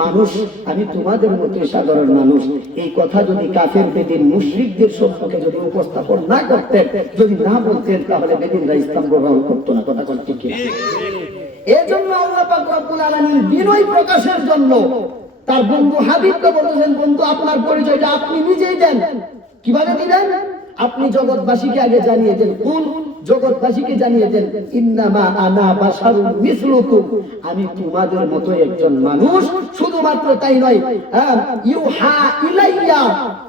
মানুষ, আমি তোমাদের মতো সাধারণ মানুষ। এই কথা যদি কাফের বেদিন মুশরিকদের সম্মুখে যদি উপস্থাপন না করতেন, যদি না বলতেন, তাহলে বেদিনরা ইসলাম গ্রহণ করতো না। কথা কোন ঠিক কিনা? এজন্য আল্লাহ পাক রব্বুল আলামিন বিনয় প্রকাশের জন্য তার বন্ধু হাবিবকে বলেছেন, বন্ধু আপনার পরিচয়টা আপনি নিজেই দেন। কিভাবে দিবেন? আপনি জগৎবাসীকে আগে জানিয়ে দেন, কোন জগৎবাসীকে জানিয়ে দেন, ইন্নামা আনা বাশারুন মিসলুকুম, আমি তোমাদের মতো একজন মানুষ। শুধুমাত্র তাই নয়, ইউহা ইলাইয়া,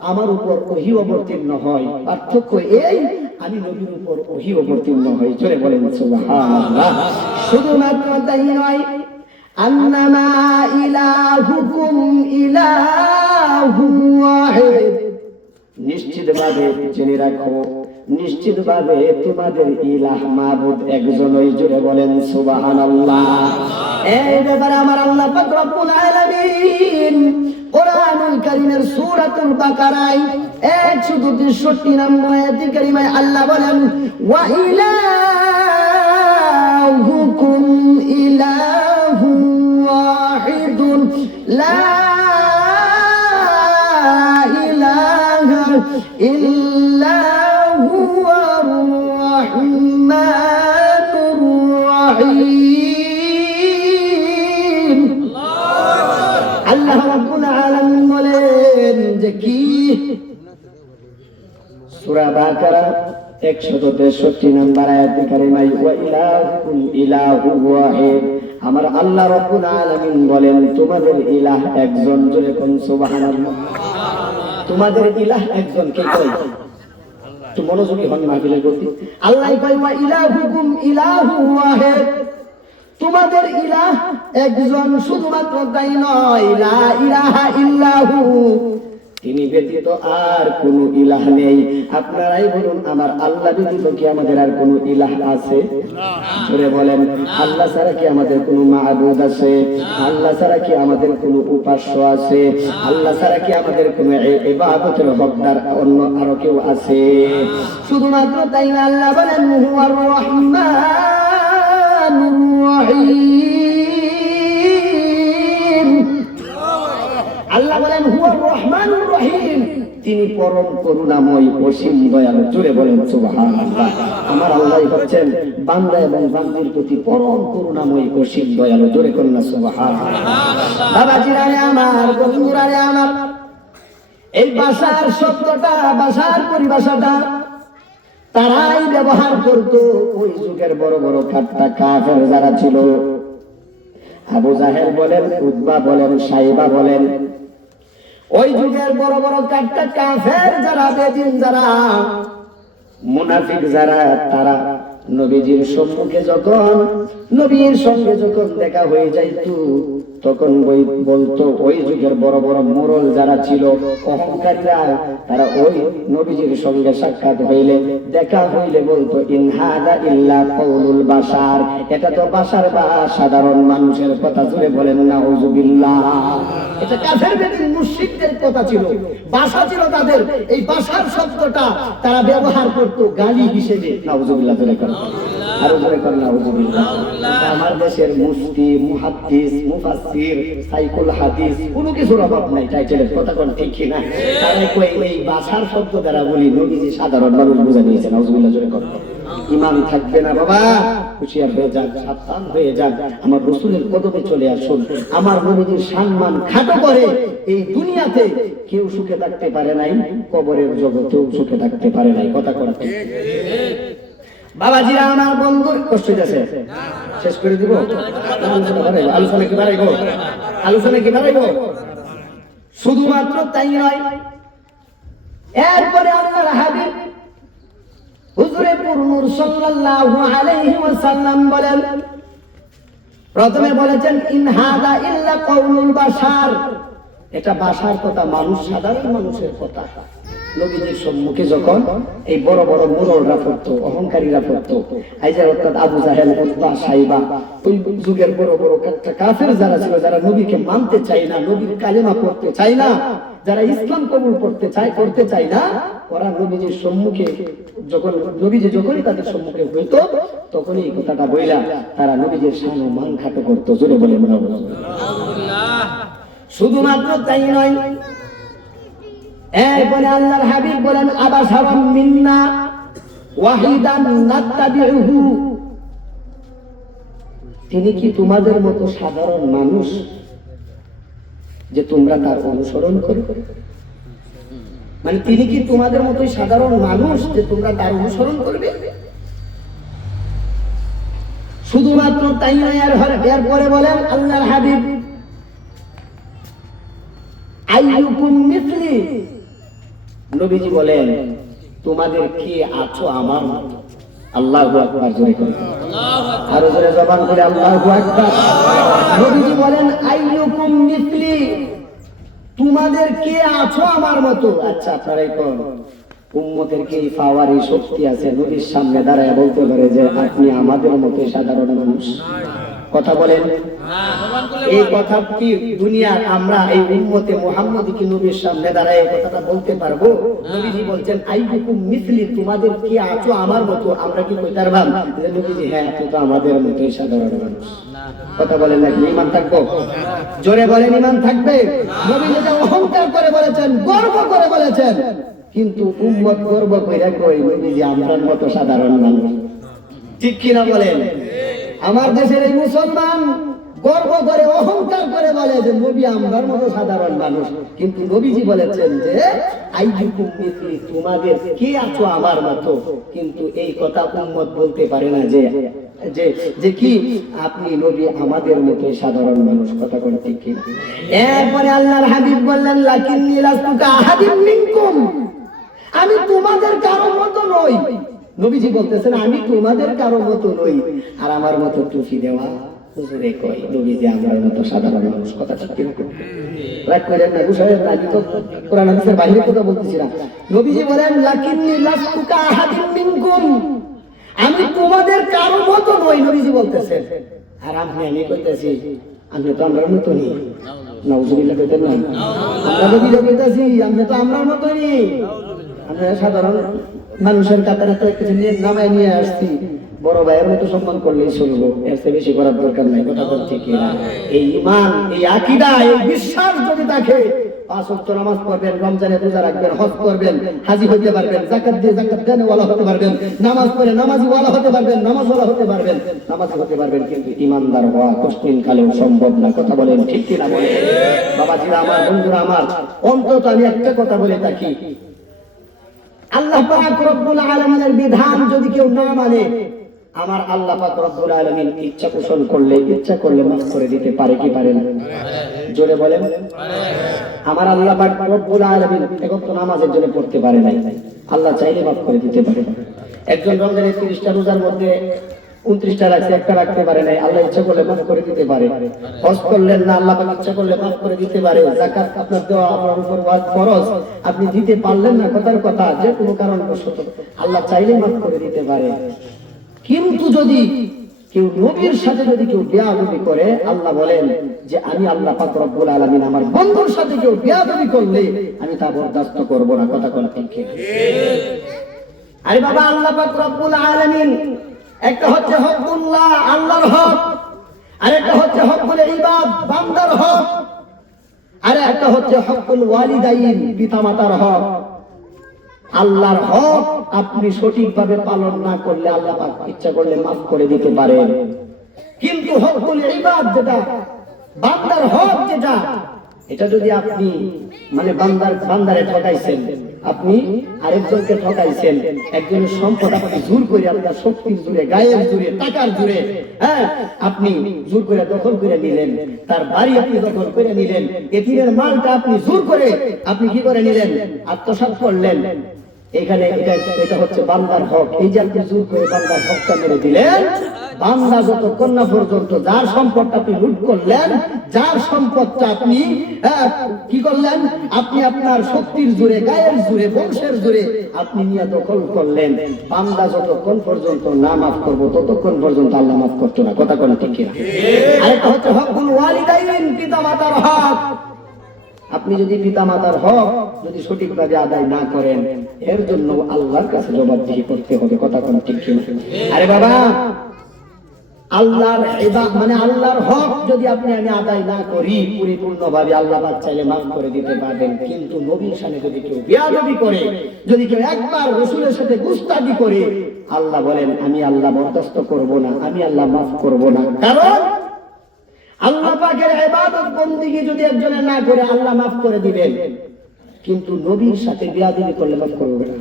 আমার উপর ওহী অবতীর্ণ হয়। পার্থক্য এই, আমি নবীর উপর ওহী অবতীর্ণ হই। জোরে বলেন সুবহানাল্লাহ। শুধুমাত্র তাই নয়, আন্নামা ইলাহুকুম ইলাহু ওয়াহিদ, নিশ্চিতভাবে জেনে রাখো, নিশ্চিতভাবে তোমাদের ইলাহ মাবুদ একজনই। জোরে বলেন সুবহানাল্লাহ। এই ব্যাপারে আমার আল্লাহ পাক রব্বুল আলামিন কোরআনুল কারীমের সূরাতুল বাকারায় 163 নম্বর আয়াতে কারিমায় আল্লাহ বলেন, ওয়া ইলাহুকুম ইলাহু ওয়াহিদুন লা ইল্লা হুয়ার রাহমানুর রহিম। আল্লাহ রাব্বুল আলামিন বলেন যে কি, সূরা বাকারা 163 নম্বর আয়াতে কারিমায়, ওয়া ইলাহুকুম ইলাহু ওয়াহিদ, আমার আল্লাহ রাব্বুল আলামিন বলেন তোমাদের ইলাহ একজন। জোরে কোন সুবহানাল্লাহ। তোমাদের ইলাহ একজন। কে কয়? তো মনোযোগী হন মাহফিলের প্রতি। আল্লাহ কয় ওয়া ইলাহুকুম ইলাহু ওয়াহিদ, তোমাদের ইলাহ একজন। শুধুমাত্র তাই নয়, লা ইলাহা ইল্লাহু, তিনি ব্যতীত আর কোন ইলাহ নেই। আপনারাই বলুন, আমার আল্লাহ ব্যতীত কি আমাদের আর কোন ইলাহ আছে? জোরে বলেন, আল্লাহ ছাড়া কি আমাদের কোন মাবুদ আছে? আল্লাহ ছাড়া কি আমাদের কোন উপাস্য আছে? আল্লাহ ছাড়া কি আমাদের কোন ইবাদতের হকদার অন্য আরো কেউ আছে? শুধুমাত্র তাই না, আল্লাহ বলেন হুয়ার রাহমানুর রহিম। আল্লাহ বলেন হুয়ার রহমানুর রহিম, তিনি পরম করুণাময়, অসীম দয়ালু। জোরে বলেন সুবহানাল্লাহ। আমার আল্লাহ হচ্ছেন বান্দা এবং বান্দির প্রতি পরম করুণাময়, অসীম দয়ালু। জোরে করেন না সুবহানাল্লাহ। বাবাজিরা রে আমার, বন্ধুরা রে আমার, এই বাসার শব্দটা, বাসার পরিভাষাটা তারাই ব্যবহার করতো। ওই যুগের বড় বড় কাট্টা কাফের যারা ছিল, আবু জাহেল বলেন, উতবা বলেন, সাইবা বলেন, ওই যুগের বড় বড় কাট্টা কাফের যারা, বেদিন যারা, মুনাফিক যারা, তারা নবীজির সম্মুখে যখন, নবীর সঙ্গে যখন দেখা হয়ে যাইত, তখন বলতো, ওই যুগের বড় বড় মোড়ল যারা ছিল, অহংকারীরা, তারা ওই নবীজির সঙ্গে সাক্ষাৎ হইলে, দেখা হইলে বলতো, ইন হাদা ইল্লা কাউলুল বাশার, এটা তো বাশার বা সাধারণ মানুষের কথা। জুড়ে বলেন নাউযুবিল্লাহ। এটা কাফের বেদিন মুশরিকদের কথা ছিল, ভাষা ছিল তাদের। এই ভাষার শব্দটা তারা ব্যবহার করত গালি হিসেবে। নাউযুবিল্লাহ। আরো জোরে করেন নাউযুবিল্লাহ। আমার দেশের মুফতি, মুহাদ্দিস, মুফাসসির, সাইকুল হাদিস, কোনো কিছুর অভাব নাই টাইটেলের। কথা কোন ঠিক কি না? তারা কই এই ভাষার শব্দ দ্বারা বলি নবীজি সাধারণ মানুষ বুঝা নিয়েছেন। নাউযুবিল্লাহ। জোরে করেন। ইমান থাকবে না বাবা, হুঁশিয়ার হয়ে যান, সাবধান হয়ে যান। আমার রাসূলের কদমে চলে আসুন। আমার নবীজির সম্মান খাটো করে এই দুনিয়াতে কেউ সুখে থাকতে পারে নাই, কবরের জগতেও সুখে থাকতে পারে নাই। কথা কোন ঠিক? বাবাজিরা আমার, বন্ধুর কষ্ট হইতেছে, শেষ করে দিব। আলোচনা কি বাড়াইব? আলোচনা কি বাড়াইব? শুধুমাত্র তাই নয়, এরপরে আল্লাহর হাবিব হুজুরে পুরনুর সাল্লাল্লাহু আলাইহি ওয়াসাল্লাম বলেন, প্রথমে বলেছেন ইন হাদা ইল্লা কাউলুল বাশার, এটা বাশার কথা, মানুষ, সাধারণ মানুষের কথা। নবীজির সম্মুখে যখন এই বড় বড় মুরলরা পড়তো, অহংকারীরা পড়তো, আইজার অর্থাৎ আবু জাহেল, উতবা, সাইবা, ওই যুগের বড় বড় কাফের যারা ছিল, যারা নবীকে মানতে চায় না, নবীর কালেমা পড়তে চায় না, যারা ইসলাম কবুল করতে চায় না, ওরা নবীজির সম্মুখে যখন, নবীজি যখনই তাদের সম্মুখে হইতো, তখনই এই কথাটা বইলা তারা নবীজির শান ও মান খাটো করতো। জোরে বলেন সুবহানাল্লাহ। শুধুমাত্র তাই নয়, এরপরে আল্লাহর হাবিব বলেন আবাশারাম মিন্না ওয়াহিদান নাত্তাবিউহু, তিনি কি তোমাদের মতো সাধারণ মানুষ যে তোমরা তার অনুসরণ করবে? মানে তিনি কি তোমাদের মতোই সাধারণ মানুষ যে তোমরা তার অনুসরণ করবে? শুধুমাত্র তাই নয়, এরপরে বলেন আল্লাহর হাবিব আইয়ুকুম মিসলি, নবীজি বলেন তোমাদের কি আছো আমার মতো? আল্লাহু আকবার, জোরে করে আরো জোরে জবান করে আল্লাহু আকবার। নবীজি বলেন আইয়ুকুম মিসলি, তোমাদের কে আছো আমার মতো? আচ্ছা আপনারাই কোন উম্মতের কি পাওয়ার এই শক্তি আছে নবীর সামনে দাঁড়ায় বলতে পারে যে আপনি আমাদের মতো সাধারণ মানুষ? কথা বলেন, এই কথা কি দুনিয়ার আমরা এই উম্মতে মুহাম্মদী কি নবীর সামনে দাঁড়ায় এই কথাটা বলতে পারবো? নবীজি বলছেন আইয়ুকুম মিসলি, তোমাদের কি আছো আমার মতো? আমরা কি কইতে পারবাম যে নবীজি হ্যাঁ তুই তো আমাদের মতোই সাধারণ মানুষ? কথা বলেন নাকি? ঈমান থাকবো? জোরে বলেন ঈমান থাকবে? নবী যেটা অহংকার করে বলেছেন, গর্ব করে বলেছেন, কিন্তু উম্মত গর্ব কইরা কই নবীজি আমরার মতো সাধারণ মানুষ। ঠিক কিনা বলেন? আমার দেশের এই মুসলমান গর্ব করে অহংকার করে বলে যে নবী আমরার মতো সাধারণ মানুষ, কিন্তু নবীজি বলেছেন যে আইয়ুকুম মিসলি, তোমাদের কে আছো আমার মতো? কিন্তু এই কথা উম্মত বলতে পারে না যে যে যে কি আপনি নবী আমাদের মতো সাধারণ মানুষ। কথা কোন ঠিক কি? এরপরে আল্লাহর হাবিব বললেন লাকিন্নী লাস্তু কাআহাদিন মিনকুম, আমি তোমাদের কারো মতো নই। নবীজি বলতেছেন আমি তোমাদের কারো মতো নই। আর আমার মতো টুপি দেওয়া হুজুরে কই নবীজি আমার মতো সাধারণ মানুষ। কথা ঠিক কি? রাগ করেন না, গুসাইয়ের রাজি তো কোরআন হাদিসের বাইরে কথা বলতেছি না। নবীজি বলেন লাকিন্নী লাস্তু কাআহাদিন মিনকুম, আমি তোমাদের কারো মতো নই। নবীজি বলতেছেন আর আমি কইতেছি আমি তো আমরার মতো নেই। নাউজুবিল্লাহ কইতেন না? আমরা নবীজি কইতেছি আমি তো আমরার মতো নেই, আমরা সাধারণ মানুষের কাতারে তো কিছু নিয়ে নামায় নিয়ে আসছি। বড় ভাইয়ের মতো সম্মান করলেই চলবো, এর চেয়ে বেশি করার দরকার নাই। কথা বলছি কি না? এই ঈমান, এই আকীদা, এই বিশ্বাস যদি থাকে, 5 ওয়াক্ত নামাজ পড়বেন, রমজানে রোজা রাখবেন, হজ করবেন, হাজী হতে পারবেন, যাকাত দিয়ে যাকাত দেনওয়ালা হতে পারবেন, নামাজ পড়ে নামাজি ওয়ালা হতে পারবেন, নামাজওয়ালা হতে পারবেন, নামাজি হতে পারবেন, কিন্তু ঈমানদার হওয়া কঠিন কালেও সম্ভব না। কথা বলেন ঠিক কি না? বলেন বাবাজিরা আমার, বন্ধুরা আমার, অন্তত আমি একটা কথা বলে থাকি, আল্লাহ পাক রব্বুল আলামিনের বিধান যদি কেউ না মানে, আমার আল্লাহ পাক রব্বুল আলামিন ইচ্ছা পোষণ করলে, ইচ্ছা করলে মাফ করে দিতে পারে কি পারে না? জোরে বলেন। আমার আল্লাহ পাক রব্বুল আলামিন একত্র নামাজের জন্য পড়তে পারে নাই, আল্লাহ চাইলে মাফ করে দিতে পারে। একজন রমজানের 30টা রোজার মধ্যে 29টা রাখছে, একটা রাখতে পারে নাই, আল্লাহ ইচ্ছা করলে মাফ করে দিতে পারে। হজ করলেন না, আল্লাহ পাক ইচ্ছা করলে মাফ করে দিতে পারে। যাকাত আপনার দেওয়া আপনার উপর ফরজ, আপনি দিতে পারলেন না, কথার কথা যে কোনো কারণবশত, আল্লাহ চাইলে মাফ করে দিতে পারে। কিন্তু যদি কেউ নবীর সাথে যদি কেউ বেয়াদবি করে, আল্লাহ বলেন যে আমি আল্লাহ পাক রব্বুল আলামিন আমার বন্ধুর সাথে কেউ বেয়াদবি করলে আমি তা বরদাস্ত করব না। কথা কোন ঠিক? আরে বাবা, আল্লাহ পাক রব্বুল আলামিন একটা হচ্ছে হকুল্লাহ, আল্লাহর হক, আর একটা হচ্ছে হকুল ইবাদ, বান্দার হক, আর একটা হচ্ছে হকুল ওয়ালিদাইন, পিতামাতার হক। আল্লাহর হক আপনি সঠিকভাবে পালন না করলে আল্লাহ পাক ইচ্ছা করলে মাফ করে দিতে পারেন, কিন্তু হকুল ইবাদ যেটা বান্দার হক, যেটা এটা যদি আপনি মানে বান্দারে ঠকাইছেন, আপনি আরেকজনকে ঠকাইছেন, একজনের সম্পদ আপনি জোর করে আপনার শক্তির জোরে, গায়ের জোরে, টাকার জোরে, হ্যাঁ আপনি জোর করে দখল করে নিলেন, তার বাড়ি আপনি দখল করে নিলেন, এতিমের মালটা আপনি জোর করে আপনি কি করে নিলেন? আত্মসাৎ করলেন। এখানে এটা হচ্ছে বান্দার হক। এই যে আপনি জোর করে বান্দার হকটা মেরে দিলেন, বান্দা যতক্ষণ না পর্যন্ত যার সম্পদটা আপনি লুট করলেন, যার সম্পদটা আপনি কি করলেন, আপনি আপনার শক্তির জোরে, গায়ের জোরে, বংশের জোরে আপনি নিয়ে দখল করলেন, বান্দা যতক্ষণ পর্যন্ত না মাফ করবো ততক্ষণ পর্যন্ত আল্লাহ মাফ করতো না। কথা কোন ঠিক কিনা? আরেকটা হচ্ছে হকুল ওয়ালিদাইন, পিতামাতার হক। আপনি যদি পিতামাতার হক যদি সঠিকভাবে আদায় না করেন, এর জন্য আল্লাহর কাছে জবাবদিহি করতে হবে। কথা কোন ঠিক কিনা? আরে বাবা, আল্লাহর মানে আল্লাহর হক যদি আপনি আমি আদায় না করি পরিপূর্ণভাবে, আল্লাহ পাক চাইলে মাফ করে দিতে পারবেন। কিন্তু নবীর সামনে যদি কেউ বেয়াদবি করে, যদি কেউ একবার রাসূলের সাথে গুস্তাখি করে, আল্লাহ বলেন আমি আল্লাহ বরদাস্ত করব না, আমি আল্লাহ মাফ করব না। কারণ আল্লাহ পাকের ইবাদত বন্দেগী যদি একজনে না করে আল্লাহ মাফ করে দিবেন, কিন্তু নবীর সাথে বেয়াদবি করলে মাফ করবে না।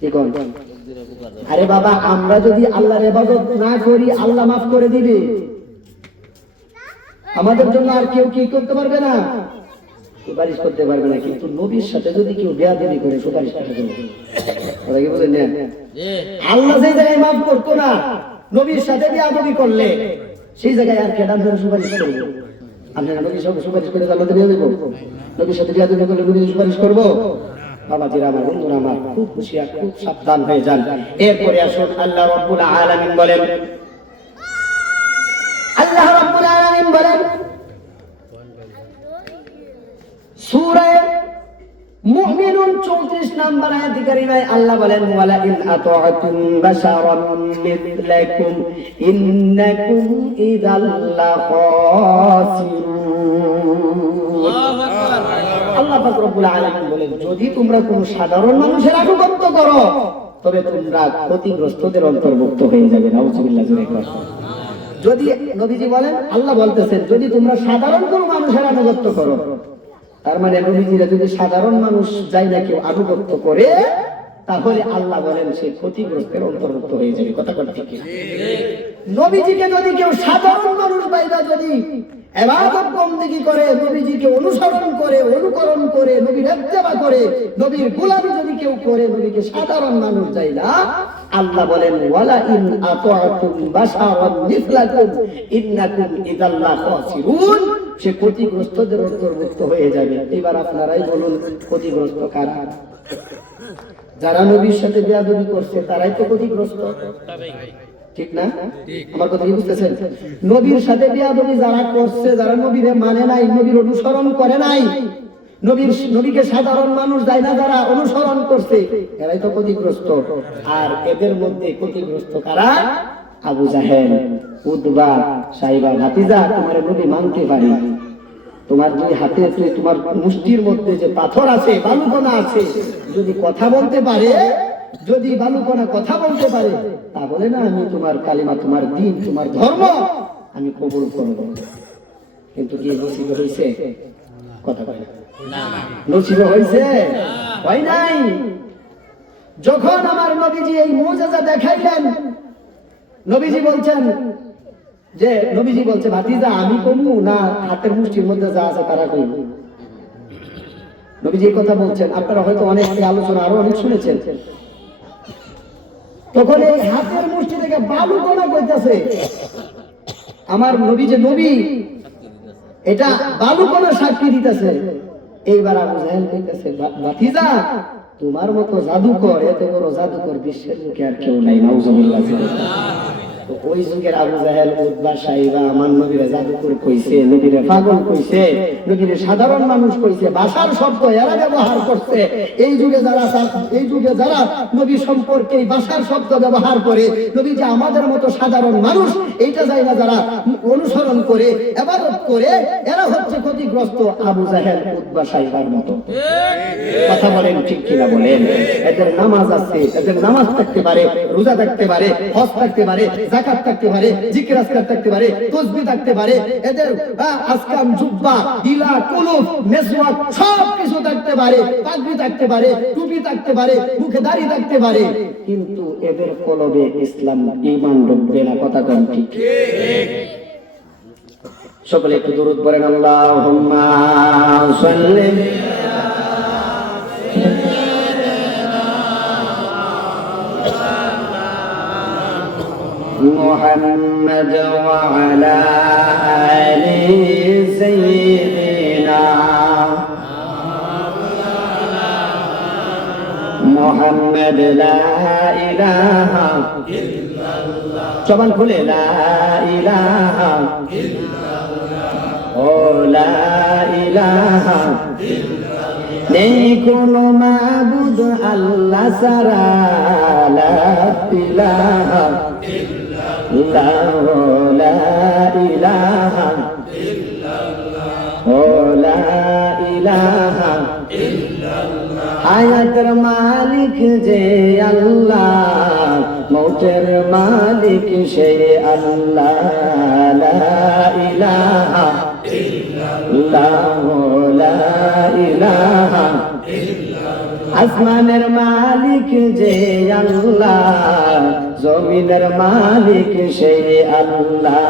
কি কোন? আরে বাবা, আমরা যদি আল্লাহর ইবাদত না করি আল্লাহ মাফ করে দিবে, আমাদের জন্য আর কেউ কি করতে পারবে না, সুপারিশ করতে পারবে না। কিন্তু নবীর সাথে যদি কেউ বেয়াদবি করে সুপারিশ করতে পারবে। কথা কি বুঝেন না? আল্লাহ যে জায়গায় মাফ করতো না, নবীর সাথে বেয়াদবি করলে সেই জায়গায় আর কেডাম ধরে সুপারিশ করবে? আপনারা নবীর সাথে সুপারিশ করে আল্লাহ দিয়ে দেব? নবীর সাথে বেয়াদবি করলে নবী সুপারিশ করব? বাবাজিরা আমার, বন্ধুরা আমার, খুব হুঁশিয়ার, খুব সাবধান হয়ে যান। এরপরে আসুন আল্লাহ রাব্বুল আলামিন বলেন, আল্লাহ রাব্বুল আলামিন বলেন সূরা মুমিনুন 34 নম্বর আয়াত কারিমায় আল্লাহ বলেন ওয়ালা ইন আতাআতুম বাশারান মিথলাকুম ইন্নাকুম ইযাল্লা খাসিরুন। আল্লাহ পাক রব্বুল আলামিন বলেন যদি তোমরা কোন সাধারণ মানুষের আনুগত্য করো তবে তোমরা ক্ষতিগ্রস্তদের অন্তর্ভুক্ত হয়ে যাবে। নাউযুবিল্লাহ। যদি নবীজি বলেন, আল্লাহ বলতেছেন যদি তোমরা সাধারণ কোন মানুষের আনুগত্য করো, তার মানে নবীজিরা যদি সাধারণ মানুষ যাই না কেউ আনুগত্য করে, তাহলে আল্লাহ বলেন সে ক্ষতিগ্রস্তের অন্তর্ভুক্ত হয়ে যাবে। কথা কথা ঠিক। নবীজিকে যদি কেউ সাধারণ মানুষ বাইরা যদি ইবাদত বন্দেগী করে, নবীজিকে অনুসরণ করে, অনুকরণ করে, নবীর ইত্তেবা করে, নবীর গোলামি যদি কেউ করে, নবীকে সাধারণ মানুষ যাই না, আল্লাহ বলেন ওয়ালা ইন আতাআতুম বাশারান মিথলাকুম ইন্নাকুম ইযাল্লা খাসিরুন, সে ক্ষতিগ্রস্তদের অন্তর্ভুক্ত হয়ে যাবে। এবার আপনারাই বলুন ক্ষতিগ্রস্ত কারা? যারা নবীর সাথে বেয়াদবি করছে তারাই তো ক্ষতিগ্রস্ত, ঠিক না? আমার কথা কি বুঝতেছেন? নবীর সাথে বেয়াদবি যারা করছে, যারা নবীরে মানে নাই, নবীর অনুসরণ করে নাই, নবীকে সাধারণ মানুষ যায় না যারা অনুসরণ করছে, এরাই তো ক্ষতিগ্রস্ত। আর এদের মধ্যে ক্ষতিগ্রস্ত কারা? আবু জাহেল, উতবা, সাইবা, ভাতিজা, তোমার নবী মানতে পারি, তোমার দুই হাতে তোমার মুষ্টির মধ্যে যে পাথর আছে, বালুকণা আছে, যদি কথা বলতে পারে, যদি বালুকণা কথা বলতে পারে, তাহলে না আমি তোমার কালিমা, তোমার দ্বীন, তোমার ধর্ম আমি কবুল করব। কিন্তু কি নসিব হয়েছে? কথা বলে না। নসিব হয়েছে? হয় নাই। যখন আমার নবীজি এই মুজিজা দেখাইলেন, নবীজি বলছেন যে, নবীজি বলছে ভাতিজা আমি কমু না হাতের মুষ্টির মধ্যে যা আছে তারা কমু? নবীজি এই কথা বলছেন, আপনারা হয়তো অনেক আলোচনা আরো অনেক শুনেছেন। তখন এই হাতের মুষ্টি থেকে বালু কণা কইতাছে, আমার নবী যে নবী, এটা বালু কণা সাক্ষী দিতেছে। এইবার আবু জাহেল কইতাছে ভাতিজা তোমার মতো জাদুকর, এত বড় জাদুকর বিশ্বের মুখে আর কেউ নাই। নাউযুবিল্লাহ। ওই যুগের আবু জাহেল, উতবা, সাইবা আমার নবীরে জাদুকর কইছে, নবীরে পাগল কইছে, নবীরে সাধারণ মানুষ কইছে, ভাষার শব্দ এরা ব্যবহার করছে। এই যুগে যারা নবী সম্পর্কে এই ভাষার শব্দ ব্যবহার করে, নবী যে আমাদের মতো সাধারণ মানুষ এইটা যায় না যারা অনুসরণ করে, ইবাদত করে, এরা হচ্ছে ক্ষতিগ্রস্ত আবু জাহেল, উতবা, সাইবার মতো। কথা বলেন ঠিক কিনা বলেন? এদের নামাজ আছে, এদের নামাজ থাকতে পারে, রোজা থাকতে পারে, হজ থাকতে পারে, যাকাত থাকতে পারে, জিকির আজকার থাকতে পারে, তাসবিহ থাকতে পারে, এদের আজকাম, জুব্বা, ইলা, কুলুব, মিসওয়াক সব কিছু থাকতে পারে, পাগড়ি থাকতে পারে, টুপি থাকতে পারে, মুখে দাড়ি থাকতে পারে, কিন্তু এদের কলবে ইসলাম, ঈমান ঢুকবে না। কথা কোন ঠিক? সকলে একটু দরুদ পড়েন, আল্লাহুম্মা সাল্লি محمد وعلى آل سيدنا محمد لا إله إلا الله জবান খুলে লা ইলাহা ইল্লাল্লাহ ও লা ইলাহা ইল্লাল্লাহ নেই কোনো মাবুদ আল্লাহ ছাড়া লা ইলাহা ইল্লাল্লাহ লা ইলাহা ও লা ইলাহা হায়াতের মালিক যে আল্লাহ, মৌতের মালিক সে আল্লাহ। লা ইলাহা ইল্লাল্লাহ, লা ইলাহা আসমানের মালিক যে আল্লাহ, জমিনের মালিক সে আল্লাহ।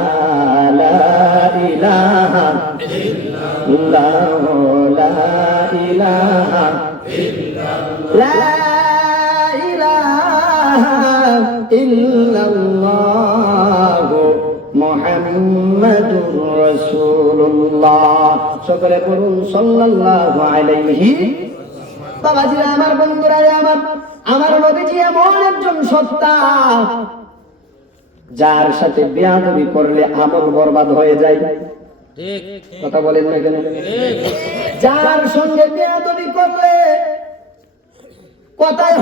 লা ইলাহা ইল্লাল্লাহ, লা ইলাহা লা ইলাহা ইল্লাল্লাহ মুহাম্মাদুর রাসূলুল্লাহ। সকলে করুন সাল্লাল্লাহু আলাইহি। বাবাজিরা আমার, বন্ধুরা আমার নবীজি এমন একজন সত্তা, যার সাথে বেয়াদবি করলে আমল বরবাদ হয়ে যায়। কথা বলেন না কেন? যার সঙ্গে বেয়াদবি করলে কথায়